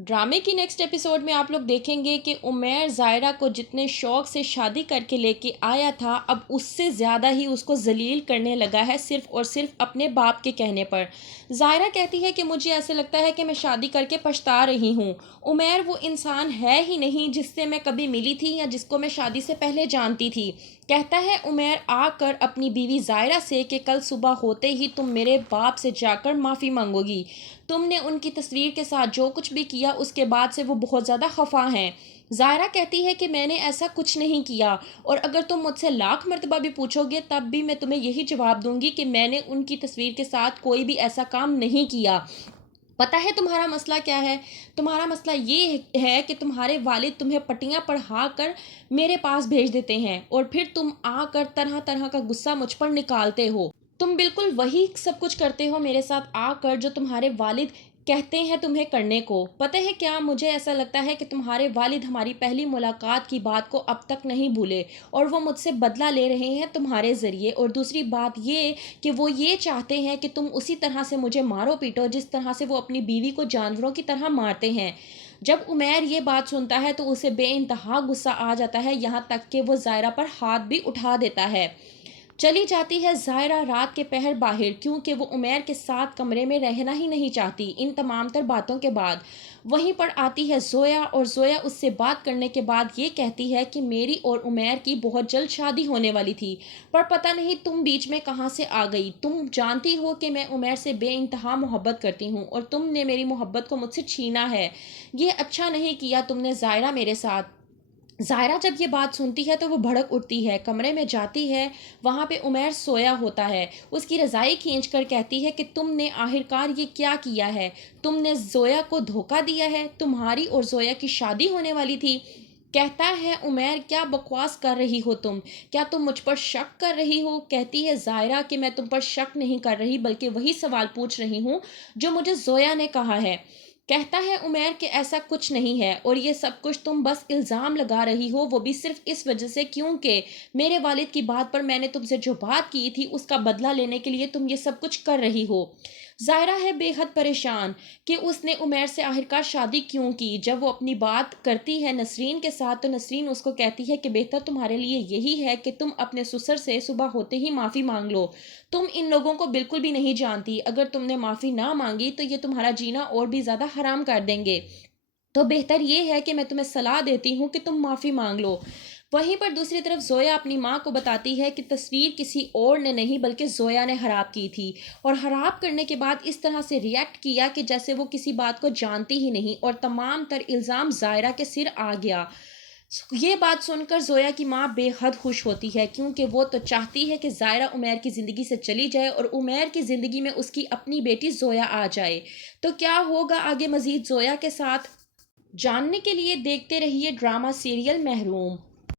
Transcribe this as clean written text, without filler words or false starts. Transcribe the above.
ڈرامے کی next episode میں آپ لوگ دیکھیں گے کہ عمیر زائرہ کو جتنے شوق سے شادی کر کے لے کے آیا تھا، اب اس سے زیادہ ہی اس کو ذلیل کرنے لگا ہے، صرف اور صرف اپنے باپ کے کہنے پر۔ زائرہ کہتی ہے کہ مجھے ایسے لگتا ہے کہ میں شادی کر کے پچھتا رہی ہوں۔ عمیر وہ انسان ہے ہی نہیں جس سے میں کبھی ملی تھی یا جس کو میں شادی سے پہلے جانتی تھی۔ کہتا ہے عمیر آ کر اپنی بیوی زائرہ سے کہ کل صبح ہوتے ہی تم میرے باپ سے جا کر معافی مانگو گی۔ تم نے ان کی تصویر کے ساتھ جو کچھ بھی کیا اس کے بعد سے وہ بہت زیادہ خفا ہیں۔ زائرہ کہتی ہے کہ میں نے ایسا کچھ نہیں کیا، اور اگر تم مجھ سے لاکھ مرتبہ بھی پوچھو گے تب بھی میں تمہیں یہی جواب دوں گی کہ میں نے ان کی تصویر کے ساتھ کوئی بھی ایسا کام نہیں کیا۔ پتہ ہے تمہارا مسئلہ کیا ہے؟ تمہارا مسئلہ یہ ہے کہ تمہارے والد تمہیں پٹیاں پڑھا کر میرے پاس بھیج دیتے ہیں، اور پھر تم آ کر طرح طرح کا غصہ مجھ پر نکالتے ہو۔ تم بالکل وہی سب کچھ کرتے ہو میرے ساتھ آ کر جو تمہارے والد کہتے ہیں تمہیں کرنے کو۔ پتہ ہے کیا، مجھے ایسا لگتا ہے کہ تمہارے والد ہماری پہلی ملاقات کی بات کو اب تک نہیں بھولے، اور وہ مجھ سے بدلہ لے رہے ہیں تمہارے ذریعے۔ اور دوسری بات یہ کہ وہ یہ چاہتے ہیں کہ تم اسی طرح سے مجھے مارو پیٹو جس طرح سے وہ اپنی بیوی کو جانوروں کی طرح مارتے ہیں۔ جب عمیر یہ بات سنتا ہے تو اسے بے انتہا غصہ آ جاتا ہے، یہاں تک کہ وہ زائرہ پر ہاتھ بھی اٹھا دیتا ہے۔ چلی جاتی ہے زائرہ رات کے پہر باہر، کیونکہ وہ عمیر کے ساتھ کمرے میں رہنا ہی نہیں چاہتی۔ ان تمام تر باتوں کے بعد وہیں پر آتی ہے زویا، اور زویا اس سے بات کرنے کے بعد یہ کہتی ہے کہ میری اور عمیر کی بہت جلد شادی ہونے والی تھی، پر پتہ نہیں تم بیچ میں کہاں سے آ گئی۔ تم جانتی ہو کہ میں عمیر سے بے انتہا محبت کرتی ہوں، اور تم نے میری محبت کو مجھ سے چھینا ہے۔ یہ اچھا نہیں کیا تم نے زائرہ میرے ساتھ۔ زائرہ جب یہ بات سنتی ہے تو وہ بھڑک اٹھتی ہے، کمرے میں جاتی ہے، وہاں پہ عمیر سویا ہوتا ہے، اس کی رضائی کھینچ کر کہتی ہے کہ تم نے آخرکار یہ کیا کیا ہے؟ تم نے زویا کو دھوکہ دیا ہے، تمہاری اور زویا کی شادی ہونے والی تھی۔ کہتا ہے عمیر کیا بکواس کر رہی ہو تم؟ کیا تم مجھ پر شک کر رہی ہو؟ کہتی ہے زائرہ کہ میں تم پر شک نہیں کر رہی بلکہ وہی سوال پوچھ رہی ہوں جو مجھے زویا نے کہا ہے۔ کہتا ہے عمیر کہ ایسا کچھ نہیں ہے، اور یہ سب کچھ تم بس الزام لگا رہی ہو، وہ بھی صرف اس وجہ سے کیونکہ میرے والد کی بات پر میں نے تم سے جو بات کی تھی اس کا بدلہ لینے کے لیے تم یہ سب کچھ کر رہی ہو۔ زائرہ ہے بے حد پریشان کہ اس نے عمیر سے آخرکار شادی کیوں کی۔ جب وہ اپنی بات کرتی ہے نسرین کے ساتھ تو نسرین اس کو کہتی ہے کہ بہتر تمہارے لیے یہی ہے کہ تم اپنے سسر سے صبح ہوتے ہی معافی مانگ لو۔ تم ان لوگوں کو بالکل بھی نہیں جانتی، اگر تم نے معافی نہ مانگی تو یہ تمہارا جینا اور بھی زیادہ حرام کر دیں گے، تو بہتر یہ ہے کہ میں تمہیں صلاح دیتی ہوں کہ تم معافی مانگ لو۔ وہیں پر دوسری طرف زویا اپنی ماں کو بتاتی ہے کہ تصویر کسی اور نے نہیں بلکہ زویا نے خراب کی تھی، اور خراب کرنے کے بعد اس طرح سے ریئیکٹ کیا کہ جیسے وہ کسی بات کو جانتی ہی نہیں، اور تمام تر الزام زائرہ کے سر آ گیا۔ یہ بات سن کر زویا کی ماں بے حد خوش ہوتی ہے، کیونکہ وہ تو چاہتی ہے کہ زائرہ عمیر کی زندگی سے چلی جائے اور عمیر کی زندگی میں اس کی اپنی بیٹی زویا آ جائے۔ تو کیا ہوگا آگے مزید زویا کے ساتھ؟ جاننے کے لیے دیکھتے رہیے ڈرامہ سیریل محروم۔